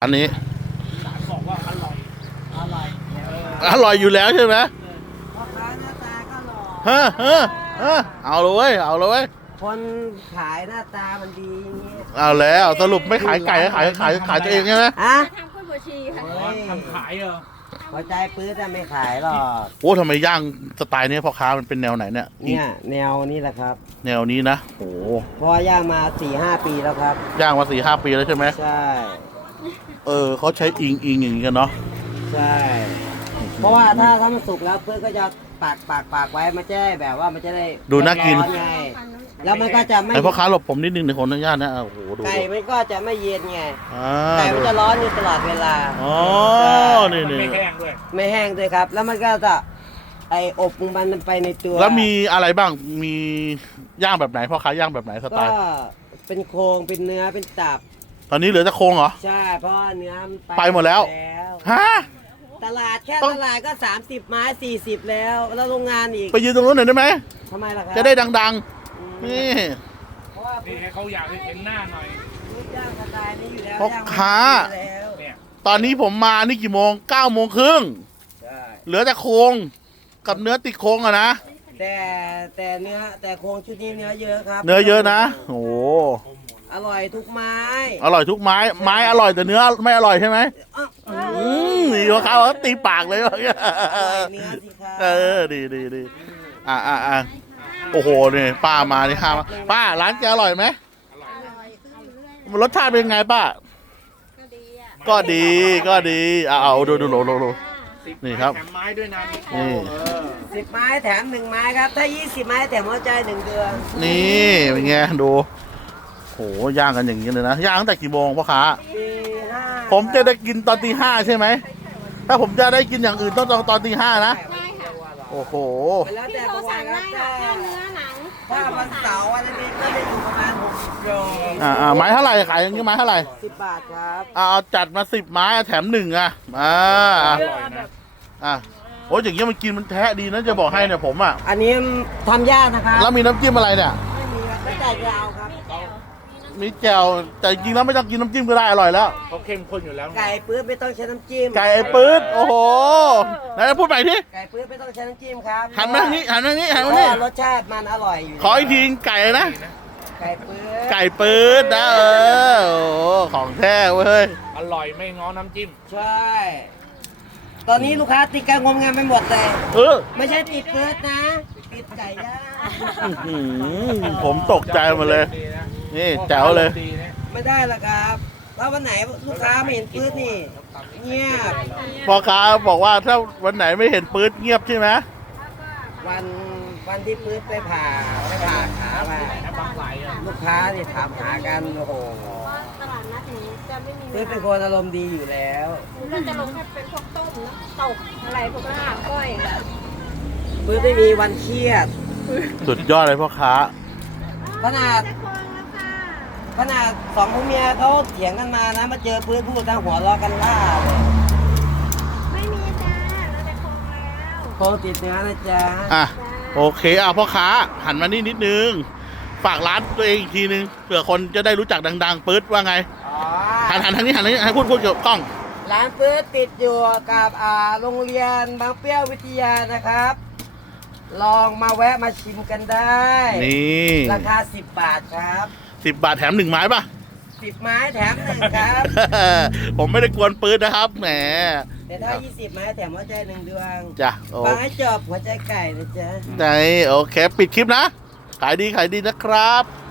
อันนี้บอกว่าอร่อยอร่อยอยู่แล้วใช่ไหมพ่อค้าหน้าตาก็หล่อเฮ้เอาเลยเว้ยเอาเลยเว้ยคนขายหน้าตามันดีอย่างนี้เอาแล้วสรุปไม่ขายไก่ขายตัวเองใช่ไหมฮะทำกล้วยบวชชีค่ะทำขายเหรอหัวใจปื้ดแต่ไม่ขายหรอกโอ้ทำไมย่างสไตล์นี้พ่อค้ามันเป็นแนวไหนเนี่ยเนี่ยแนวนี้แหละครับแนวนี้นะโอ้เพราะว่าย่างมา 4-5 ปีแล้วครับย่างมา4-5 ปีแล้วใช่ไหมใช่เขาใช้อิงอย่างนี้กันเนาะใช่ เพราะว่าถ้ามันสุกแล้วปื้ดก็จะปากไว้มันจะได้แบบว่ามันจะได้ดูน่ากินร้อไงแล้วมันก็จะไม่ไอพ่อค้าหลบผมนิดนึงในคนอนุญาตนะโอ้โหดูไก่มันก็จะไม่เย็นไงอ่าไก่มันจะร้อนอยู่ตลอดเวลาอ๋อนี่มันไม่แห้งด้วยไม่แห้งด้วยครับ แล้วมันก็จะไออบมันไปในตัวแล้วมีอะไรบ้างมีย่างแบบไหนพ่อค้าย่างแบบไหนสไตก็ล์เป็นโครงเป็นเนื้อเป็นตับตอนนี้เหลือแต่โครงเหรอใช่เพราะว่าเนื้อมันไปหมดแล้ว ฮะตลาดแค่ต้องตลาดก็30 ไม้ 40 แล้วโรงงานอีกไปยืนตรงนู้นหน่อยได้ไหมทำไมล่ะครับจะได้ดังอืมๆนี่เพราะว่านี่ให้เขาอยากให้เห็นหน้าหน่อยพืชย่างสไตล์นี้อยู่แล้วพ่อค้าย่งมันดีอยู่แล้วเนี่ยตอนนี้ผมมานี่กี่โมง9:30 ใช่เหลือแต่โครงกับเนื้อติดโครงอะนะแต่เนื้อแต่โครงชุดนี้เนื้อเยอะครับเนื้อเยอะนะโอ้โหอร่อยทุกไม้อร่อยทุกไม้อร่อยแต่เนื้อไม่อร่อยใช่ไหมอ้าวนี่พ่อค้าเขาตีปากเลยว่าอร่อยเนื้อสิครับดีอ่ะโอ้โหนี่ป้ามานี่ข้ามาป้าร้านแกอร่อยไหมอร่อยขึ้นเรื่อยรสชาติเป็นไงป้าๆก็ดีอ่ะก็ดีเอาดู นี่ครับแถมไม้ด้วยนะนี่ 10 ไม้แถม 1 ไม้ครับ ถ้า 20 ไม้แถมหัวใจ 1 เดือนนี่เป็นไงดูโหย่างกันอย่างนี้เลยนะย่างตั้งแต่กี่โมงพ่อค้าตีห้าผมจะได้กินตอนตี 5ใช่ไหมถ้าผมจะได้กินอย่างอื่นต้องตอนตี 5นะได้ค่ะโอ้โหแล้วพี่แต่โทรประวัสั่งติคได้รับค่ะแค่เนื้อหนังถ้าวันเสาร์วันอาทิตย์ก็จะอยู่ประมาณ60โลไม้เท่าไหร่ขายอย่างนี้ไม้เท่าไหร่ 10 บาทครับเอาจัดมา10 ไม้แถม1อ่ะอร่อยนะโอ้ยอย่างเงี้ยมันกินมันแทะดีนะจะบอกให้เนี่ยผมอ่ะอันนี้ทำยากนะครับแล้วมีน้ำจิ้มอะไรเนี่ยไม่มีครับไม่จ่ายยาวครับมีแจ่วแต่จริงแล้วไม่ต้องกินน้ำจิ้มก็ได้อร่อยแล้วเขาเข้มข้นอยู่แล้วไก่ปื้ดไม่ต้องใช้น้ำจิ้มไก่ไอ้ปื๊ดโอ้โหไหนพูดใหม่ที่ไก่ปื้ดไม่ต้องใช้น้ำจิ้มครับหันมาทางนี้หันมาทางนี้หันเพมาราะทางนี้ว่ารสชาติมันอร่อยอยู่ขออีกทีไก่นะไก่ปื้ดไก่ปื๊ดนะโอ้โหของแท้เว้ยอร่อยไม่ง้อน้ำจิ้มใช่ ตอนนี้ลูกค้าติดการงมงานไปหมดเลยเออไม่ใช่ติดปื้ดนะติดไก่ย่างอื้อหือผมตกใจหมดเลยดีนะนี่แจ๋วเลยดีนะไม่ได้ละครับแล้ววันไหนลูกค้าไม่เห็นปื้ดนี่เงียบพ่อค้าบอกว่าถ้าวันไหนไม่เห็นปื๊ดเงียบใช่ไหมวันที่ปื้ดไปผ่าขามาแถมบางสายอ่ะลูกค้านี่ถามหากันโอ้โหตลาดนัดอย่างนี้จะไม่มีปื้ดเป็นคนอารมณ์ดีอยู่แล้วก็จะลงแค่เป็นพวกต้มน้ำตกอะไรพวกลาบก้อยปื้ดไม่มีวันเครียดสุดยอดเลยพ่อค้าขนาดจะคลองแล้วค่ะขนาดสองผัวเมียเขาเถียงกันมานะมาเจอปื้ดพูดทั้งหัวเราะกันล่าเลยไม่มีจ้าเราจะคลองแล้วโคติดเนื้อนะจ๊ะอ่ะโอเคพ่อค้าหันมานี่นิดนึงฝากร้านตัวเองอีกทีนึงเผื่อคนจะได้รู้จักดังๆปื๊ดว่าไงอ๋อหันทางนี้ให้พูดเกี่ยวกับกล้องร้านปื้ดติดอยู่กับโรงเรียนบางเปรี้ยววิทยานะครับ ลองมาแวะมาชิมกันได้นี่ราคา 10 บาทครับ 10 บาทแถม1 ไม้ป่ะ 10 ไม้แถม1ครับผมไม่ได้กวนปื๊ดนะครับแหมแต่ถ้า 20 ไม้แถมหัวใจ1 ดวงจ้ะโอฟังให้จบหัวใจไก่นะจ๊ะไหนโอเคปิดคลิปนะขายดีนะครับ